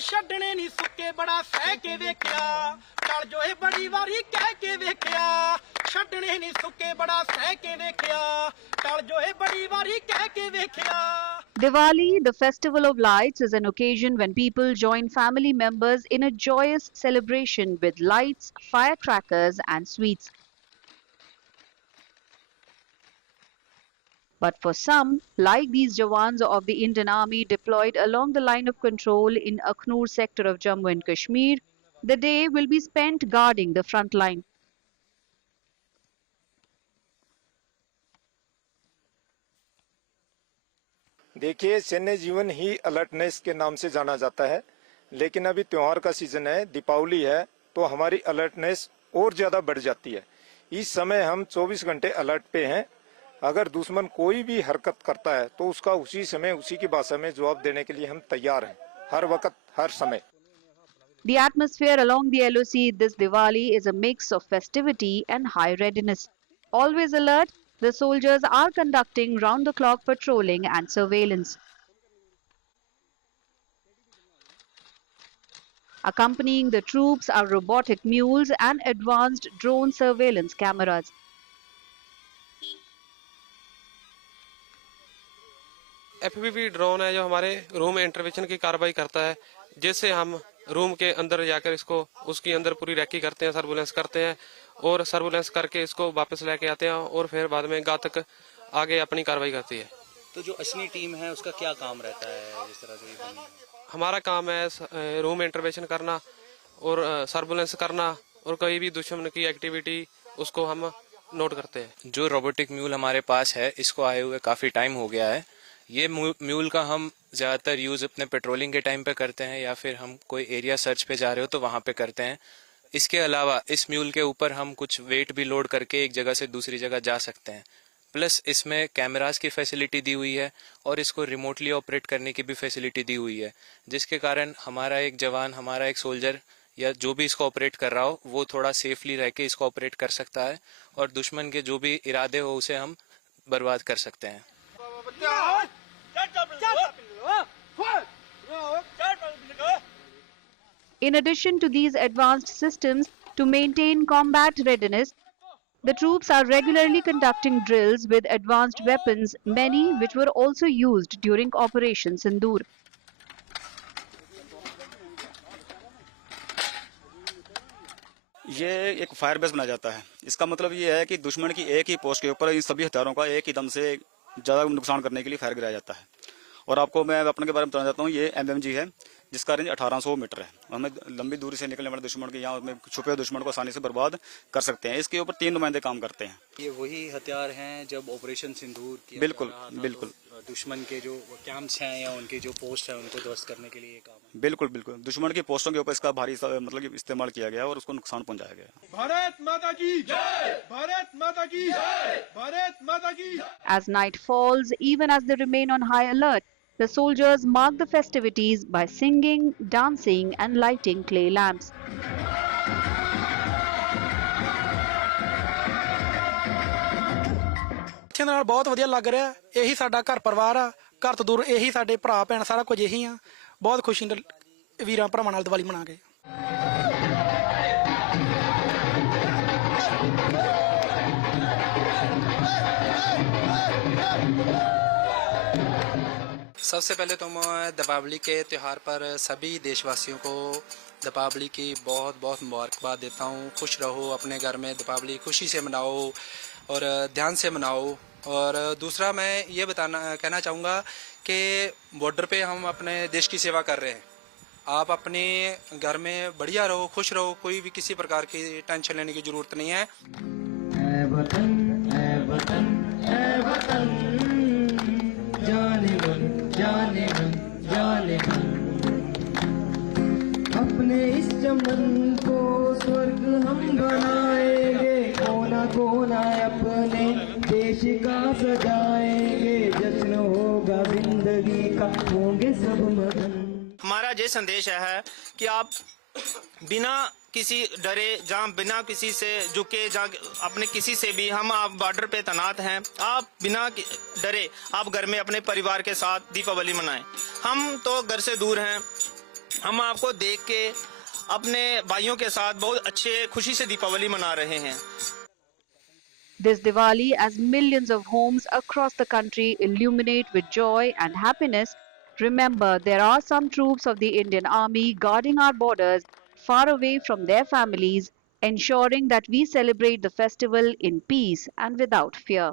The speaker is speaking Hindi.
ਛੱਡਣੇ ਨਹੀਂ ਸੁੱਕੇ ਬੜਾ ਸਹਿ ਕੇ ਵੇਖਿਆ ਟਲ ਜੋ ਇਹ ਬੜੀ ਵਾਰੀ ਕਹਿ ਕੇ ਵੇਖਿਆ ਛੱਡਣੇ ਨਹੀਂ ਸੁੱਕੇ ਬੜਾ ਸਹਿ ਕੇ ਵੇਖਿਆ ਟਲ ਜੋ ਇਹ ਬੜੀ ਵਾਰੀ ਕਹਿ ਕੇ ਵੇਖਿਆ Diwali, the festival of lights, is an occasion when people join family members in a joyous celebration with lights, firecrackers and sweets. But for some, like these Jawans of the Indian Army deployed along the line of control in Akhnur sector of Jammu and Kashmir, the day will be spent guarding the front line. देखिए, सैन्य जीवन ही अलर्टनेस के नाम से जाना जाता है, लेकिन अभी त्योहार का सीजन है, दीपावली है, तो हमारी अलर्टनेस और ज्यादा बढ़ जाती है। इस समय हम 24 घंटे अलर्ट पे हैं। अगर दुश्मन कोई भी हरकत करता है तो उसका उसी समय उसी की भाषा में जवाब देने के लिए हम तैयार हैं, हर वक्त हर समय। The atmosphere along the LOC this Diwali is a mix of festivity and high readiness. Always alert, the soldiers are conducting round-the-clock patrolling and surveillance. Accompanying the troops are robotic mules and advanced drone surveillance cameras. FPV drone है जो हमारे रूम इंटरवेंशन की कार्रवाई करता है, जिससे हम रूम के अंदर जाकर इसको उसके अंदर पूरी रैकी करते हैं, सर्विलेंस करते हैं और सर्विलेंस करके इसको वापस लेके आते हैं और फिर बाद में घातक आगे अपनी कार्रवाई करती है। तो जो असली टीम है उसका क्या काम रहता है? जिस तरह से बनी है, हमारा काम है रूम इंटरवेंशन करना और सर्विलेंस करना और कोई भी दुश्मन की एक्टिविटी उसको हम नोट करते हैं। जो रोबोटिक म्यूल हमारे पास है, इसको आए हुए काफी टाइम हो गया है। ये म्यूल का हम ज्यादातर यूज अपने पेट्रोलिंग के टाइम पे करते हैं या फिर हम कोई एरिया सर्च पे जा रहे हो तो वहां पे करते हैं। इसके अलावा इस म्यूल के ऊपर हम कुछ वेट भी लोड करके एक जगह से दूसरी जगह जा सकते हैं। प्लस इसमें कैमरास की फैसिलिटी दी हुई है और इसको रिमोटली ऑपरेट करने की भी फैसिलिटी दी हुई है, जिसके कारण हमारा एक जवान, हमारा एक सोल्जर या जो भी इसको ऑपरेट कर रहा हो वो थोड़ा सेफली रह के इसको ऑपरेट कर सकता है और दुश्मन के जो भी इरादे हो उसे हम बर्बाद कर सकते हैं। In addition to these advanced systems, to maintain combat readiness, the troops are regularly conducting drills with advanced weapons, many which were also used during Operation Sindoor. ये एक फायर बेस बनाया जाता है। इसका मतलब ये है कि दुश्मन की एक ही पोस्ट के ऊपर इन सभी हथियारों का एक ही दम से ज़्यादा नुकसान करने के लिए फायर गिराया जाता है। और आपको मैं अपने के बारे में बताना चाहता हूँ, ये MMG है जिसका रेंज 1800 मीटर है। हमें लंबी दूरी से निकलने वाले दुश्मन के यहाँ छुपे दुश्मन को आसानी से बर्बाद कर सकते हैं। इसके ऊपर 3 नुमाइंदे काम करते हैं। ये वही हथियार हैं जब ऑपरेशन सिंदूर किया बिल्कुल जा रहा था, बिल्कुल तो दुश्मन के जो कैंप्स हैं या उनके जो पोस्ट हैं उनको ध्वस्त करने के लिए काम है। बिल्कुल बिल्कुल दुश्मन की पोस्टों के ऊपर इसका भारी मतलब इस्तेमाल किया गया और उसको नुकसान पहुंचाया गया। भारत माता की जय, भारत माता की जय, भारत माता की। As night falls, even as they remain on high alert, the soldiers mark the festivities by singing, dancing and lighting clay lamps. ਬੱਚਿਆਂ ਨਾਲ ਬਹੁਤ ਵਧੀਆ ਲੱਗ ਰਿਹਾ। ਇਹੀ ਸਾਡਾ ਘਰ ਪਰਿਵਾਰ ਆ, ਘਰ ਤੋਂ ਦੂਰ ਇਹੀ ਸਾਡੇ ਭਰਾ ਭੈਣ ਸਾਰਾ ਕੁਝ ਇਹੀ ਆ। ਬਹੁਤ ਖੁਸ਼ੀ ਨਾਲ ਵੀਰਾਂ ਭਰਾਵਾਂ ਨਾਲ ਦੀਵਾਲੀ ਮਨਾ ਕੇ। सबसे पहले तो मैं दीपावली के त्यौहार पर सभी देशवासियों को दीपावली की बहुत बहुत मुबारकबाद देता हूँ। खुश रहो, अपने घर में दीपावली खुशी से मनाओ और ध्यान से मनाओ। और दूसरा मैं ये कहना चाहूँगा कि बॉर्डर पे हम अपने देश की सेवा कर रहे हैं। आप अपने घर में बढ़िया रहो, खुश रहो, कोई भी किसी प्रकार की टेंशन लेने की ज़रूरत नहीं है। ऐ वतन, ऐ वतन, ऐ वतन, जाने मन, जाने मन, जाने मन। अपने इस चमन को स्वर्ग हम बनाएंगे, कोना कोना अपने देश का सजाएंगे। जश्न होगा जिंदगी का, होंगे सब मगन। हमारा ये संदेश है कि आप बिना किसी डरे, जहाँ बिना किसी से झुके, जहाँ अपने किसी से भी, हम आप बॉर्डर पे तैनात हैं, आप बिना डरे आप घर में अपने परिवार के साथ दीपावली मनाएं। हम तो घर से दूर हैं, हम आपको देख के अपने भाइयों के साथ बहुत अच्छे खुशी से दीपावली मना रहे हैं। This Diwali, as millions of homes across the country illuminate with joy and happiness, remember there are some troops of the Indian Army guarding our borders far away from their families, ensuring that we celebrate the festival in peace and without fear.